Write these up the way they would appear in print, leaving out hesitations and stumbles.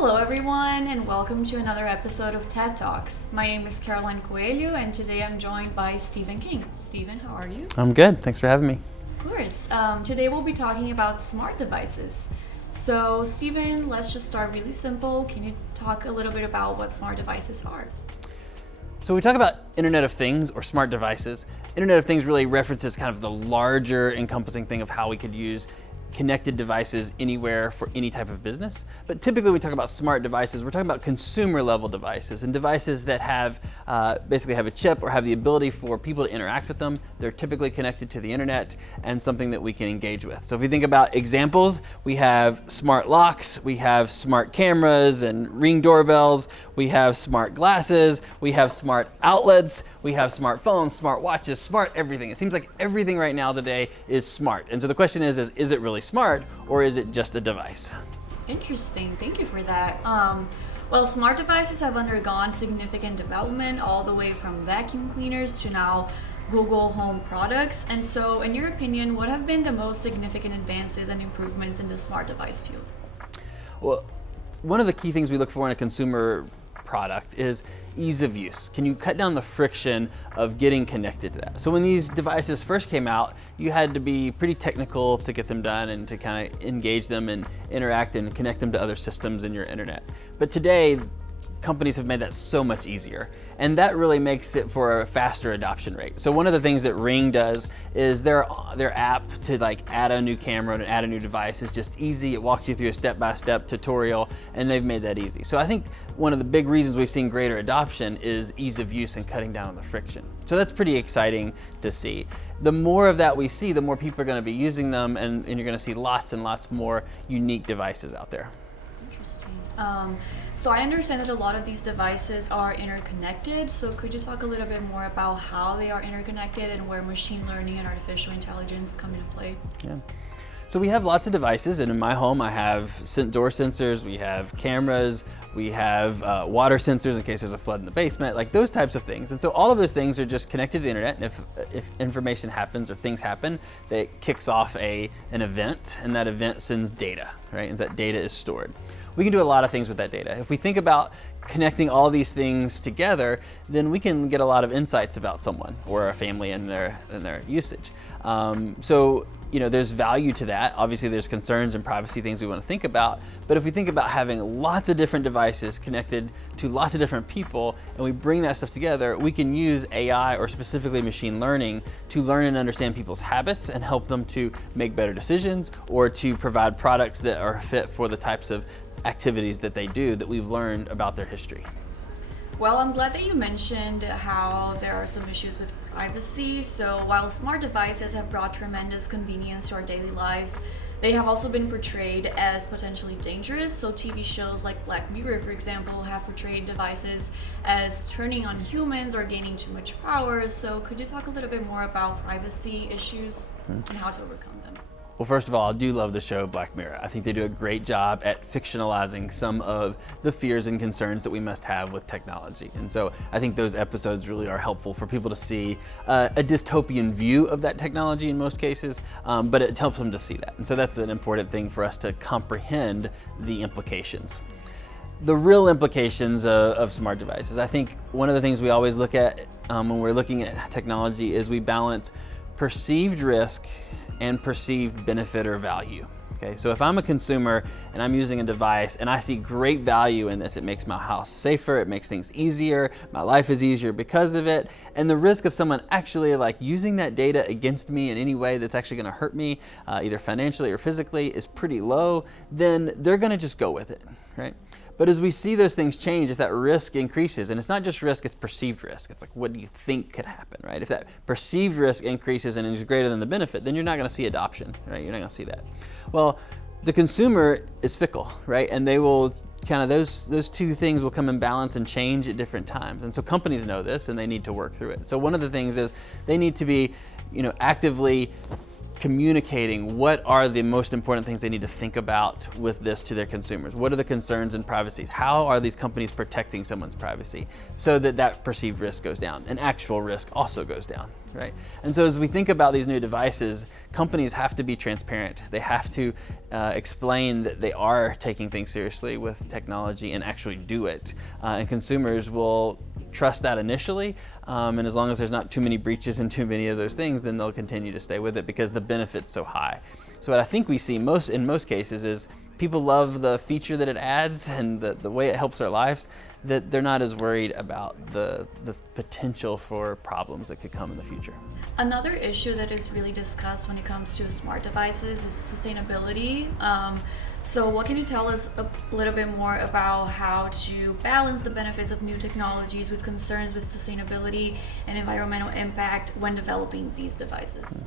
Hello everyone and welcome to another episode of TechTalks. My name is Coelho and today I'm joined by Stephen King. Stephen, how are you? I'm good, thanks for having me. Of course. Today we'll be talking about smart devices. So Stephen, let's just start really simple. Can you talk a little bit about what smart devices are? So we talk about Internet of Things or smart devices. Internet of Things really references kind of the larger encompassing thing of how we could use connected devices anywhere for any type of business. But typically we talk about smart devices, we're talking about consumer level devices and devices that have basically have a chip or have the ability for people to interact with them. They're typically connected to the internet and something that we can engage with. So if we think about examples, we have smart locks, we have smart cameras and Ring doorbells, we have smart glasses, we have smart outlets, we have smartphones, smart watches, smart everything. It seems like everything right now today is smart. And so the question is it really smart or is it just a device? Interesting, thank you for that. Well, smart devices have undergone significant development all the way from vacuum cleaners to now Google Home products. And so in your opinion, what have been the most significant advances and improvements in the smart device field? Well, one of the key things we look for in a consumer product is ease of use. Can you cut down the friction of getting connected to that? So when these devices first came out, you had to be pretty technical to get them done and to kind of engage them and interact and connect them to other systems in your internet. But today, companies have made that so much easier. And that really makes it for a faster adoption rate. So one of the things that Ring does is their app to like add a new camera and add a new device is just easy. It walks you through a step-by-step tutorial and they've made that easy. So I think one of the big reasons we've seen greater adoption is ease of use and cutting down on the friction. So that's pretty exciting to see. The more of that we see, the more people are going to be using them and you're going to see lots and lots more unique devices out there. Interesting. So I understand that a lot of these devices are interconnected. So could you talk a little bit more about how they are interconnected and where machine learning and artificial intelligence come into play? Yeah. So we have lots of devices, and in my home I have door sensors, we have cameras, we have water sensors in case there's a flood in the basement, like those types of things. And so all of those things are just connected to the internet, and if information happens or things happen, that kicks off an event, and that event sends data, right? And that data is stored. We can do a lot of things with that data. If we think about connecting all these things together, then we can get a lot of insights about someone or a family and their usage. So there's value to that. Obviously there's concerns and privacy things we want to think about, but if we think about having lots of different devices connected to lots of different people and we bring that stuff together, we can use AI or specifically machine learning to learn and understand people's habits and help them to make better decisions or to provide products that are fit for the types of activities that they do that we've learned about their history. Well, I'm glad that you mentioned how there are some issues with privacy. So while smart devices have brought tremendous convenience to our daily lives, they have also been portrayed as potentially dangerous. So TV shows like Black Mirror, for example, have portrayed devices as turning on humans or gaining too much power. So could you talk a little bit more about privacy issues and how to overcome them? Well, first of all, I do love the show Black Mirror. I think they do a great job at fictionalizing some of the fears and concerns that we must have with technology. And so I think those episodes really are helpful for people to see a dystopian view of that technology in most cases, but it helps them to see that. And so that's an important thing for us to comprehend the implications. The real implications of smart devices. I think one of the things we always look at when we're looking at technology is we balance perceived risk and perceived benefit or value. Okay, so if I'm a consumer and I'm using a device and I see great value in this, it makes my house safer, it makes things easier, my life is easier because of it, and the risk of someone actually like using that data against me in any way that's actually gonna hurt me, either financially or physically, is pretty low, then they're gonna just go with it, right? But as we see those things change, if that risk increases, and it's not just risk, it's perceived risk. It's like, what do you think could happen, right? If that perceived risk increases and is greater than the benefit, then you're not gonna see adoption, right? You're not gonna see that. Well, the consumer is fickle, right? And they will kind of, those two things will come in balance and change at different times. And so companies know this and they need to work through it. So one of the things is they need to be, actively communicating what are the most important things they need to think about with this to their consumers. What are the concerns and privacies? How are these companies protecting someone's privacy so that that perceived risk goes down and actual risk also goes down, right? And so as we think about these new devices, companies have to be transparent. They have to explain that they are taking things seriously with technology and actually do it. And consumers will trust that initially, and as long as there's not too many breaches and too many of those things, then they'll continue to stay with it because the benefit's so high. So what I think we see in most cases is people love the feature that it adds and the way it helps their lives, that they're not as worried about the potential for problems that could come in the future. Another issue that is really discussed when it comes to smart devices is sustainability. So what can you tell us a little bit more about how to balance the benefits of new technologies with concerns with sustainability and environmental impact when developing these devices?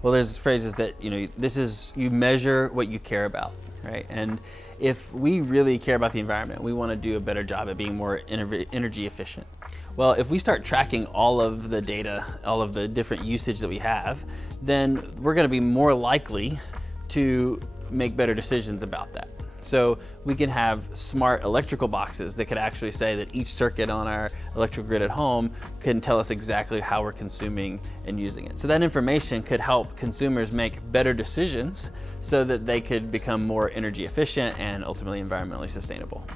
Well, there's phrases that, you measure what you care about, right? And if we really care about the environment, we want to do a better job at being more energy efficient. Well, if we start tracking all of the data, all of the different usage that we have, then we're going to be more likely to make better decisions about that. So we can have smart electrical boxes that could actually say that each circuit on our electrical grid at home can tell us exactly how we're consuming and using it. So that information could help consumers make better decisions so that they could become more energy efficient and ultimately environmentally sustainable.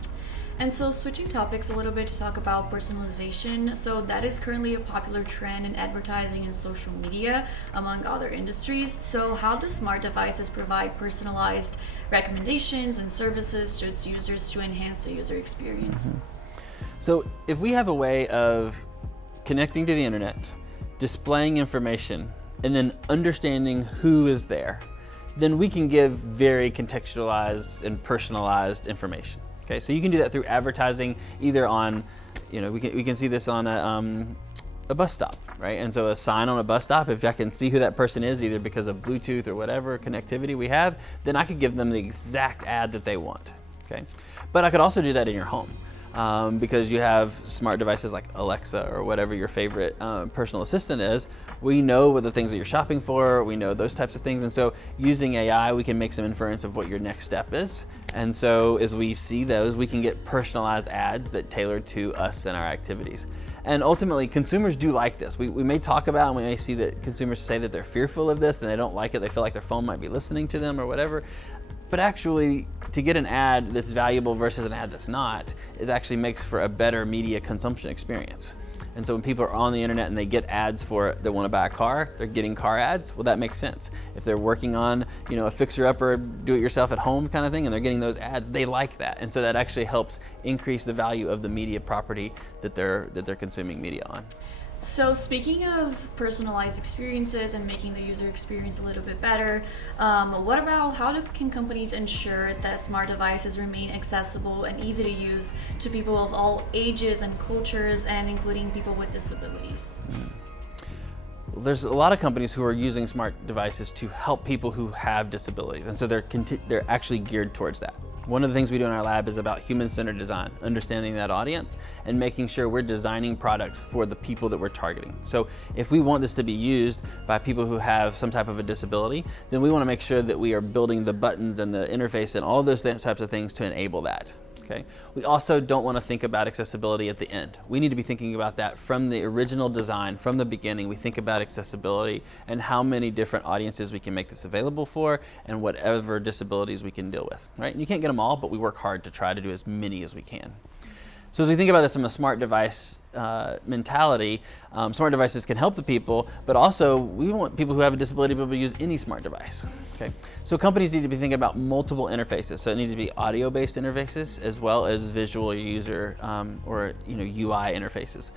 And so switching topics a little bit to talk about personalization. So that is currently a popular trend in advertising and social media, among other industries. So how do smart devices provide personalized recommendations and services to its users to enhance the user experience? So if we have a way of connecting to the internet, displaying information, and then understanding who is there, then we can give very contextualized and personalized information. Okay, so you can do that through advertising, either on, we can see this on a bus stop, right? And so a sign on a bus stop, if I can see who that person is, either because of Bluetooth or whatever connectivity we have, then I could give them the exact ad that they want, okay? But I could also do that in your home. Because you have smart devices like Alexa or whatever your favorite personal assistant is, we know what the things that you're shopping for, we know those types of things, and so using AI, we can make some inference of what your next step is. And so as we see those, we can get personalized ads that tailor to us and our activities. And ultimately, consumers do like this. We may talk about and we may see that consumers say that they're fearful of this and they don't like it, they feel like their phone might be listening to them or whatever. But actually, to get an ad that's valuable versus an ad that's not, actually makes for a better media consumption experience. And so when people are on the internet and they get ads they want to buy a car, they're getting car ads, well, that makes sense. If they're working on, a fixer-upper, do-it-yourself at home kind of thing, and they're getting those ads, they like that. And so that actually helps increase the value of the media property that they're consuming media on. So speaking of personalized experiences and making the user experience a little bit better, what about how can companies ensure that smart devices remain accessible and easy to use to people of all ages and cultures, and including people with disabilities? Well, there's a lot of companies who are using smart devices to help people who have disabilities, and so they're actually geared towards that. One of the things we do in our lab is about human-centered design, understanding that audience and making sure we're designing products for the people that we're targeting. So if we want this to be used by people who have some type of a disability, then we want to make sure that we are building the buttons and the interface and all those types of things to enable that. Okay. We also don't want to think about accessibility at the end. We need to be thinking about that from the original design, from the beginning. We think about accessibility and how many different audiences we can make this available for and whatever disabilities we can deal with, right? And you can't get them all, but we work hard to try to do as many as we can. So as we think about this from a smart device mentality, smart devices can help the people, but also we want people who have a disability to be able to use any smart device. Okay, so companies need to be thinking about multiple interfaces. So it needs to be audio-based interfaces as well as visual user or UI interfaces.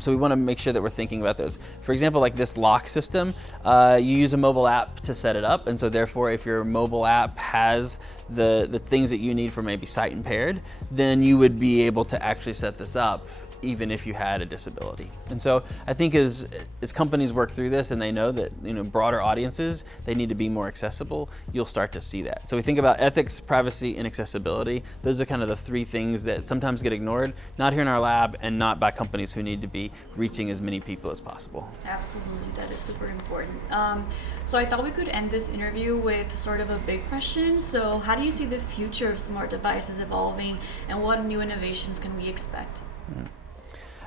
So we want to make sure that we're thinking about those. For example, like this lock system, you use a mobile app to set it up, and so therefore, if your mobile app has the things that you need for maybe sight impaired, then you would be able to actually set this up even if you had a disability. And so I think as companies work through this and they know that broader audiences, they need to be more accessible, you'll start to see that. So we think about ethics, privacy, and accessibility. Those are kind of the three things that sometimes get ignored, not here in our lab and not by companies who need to be reaching as many people as possible. Absolutely, that is super important. So I thought we could end this interview with sort of a big question. So how do you see the future of smart devices evolving, and what new innovations can we expect?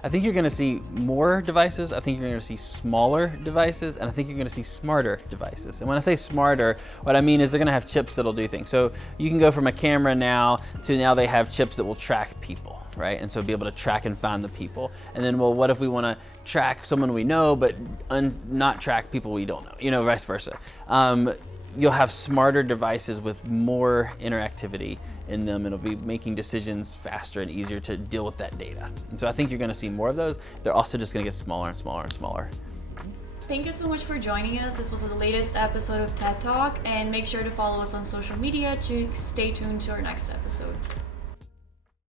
I think you're going to see more devices. I think you're going to see smaller devices, and I think you're going to see smarter devices. And when I say smarter, what I mean is they're going to have chips that'll do things. So you can go from a camera now to now they have chips that will track people, right? And so be able to track and find the people. And then, well, what if we want to track someone we know but not track people we don't know? Vice versa. You'll have smarter devices with more interactivity in them. It'll be making decisions faster and easier to deal with that data. And so I think you're going to see more of those. They're also just going to get smaller and smaller and smaller. Thank you so much for joining us. This was the latest episode of TED Talk, and make sure to follow us on social media to stay tuned to our next episode.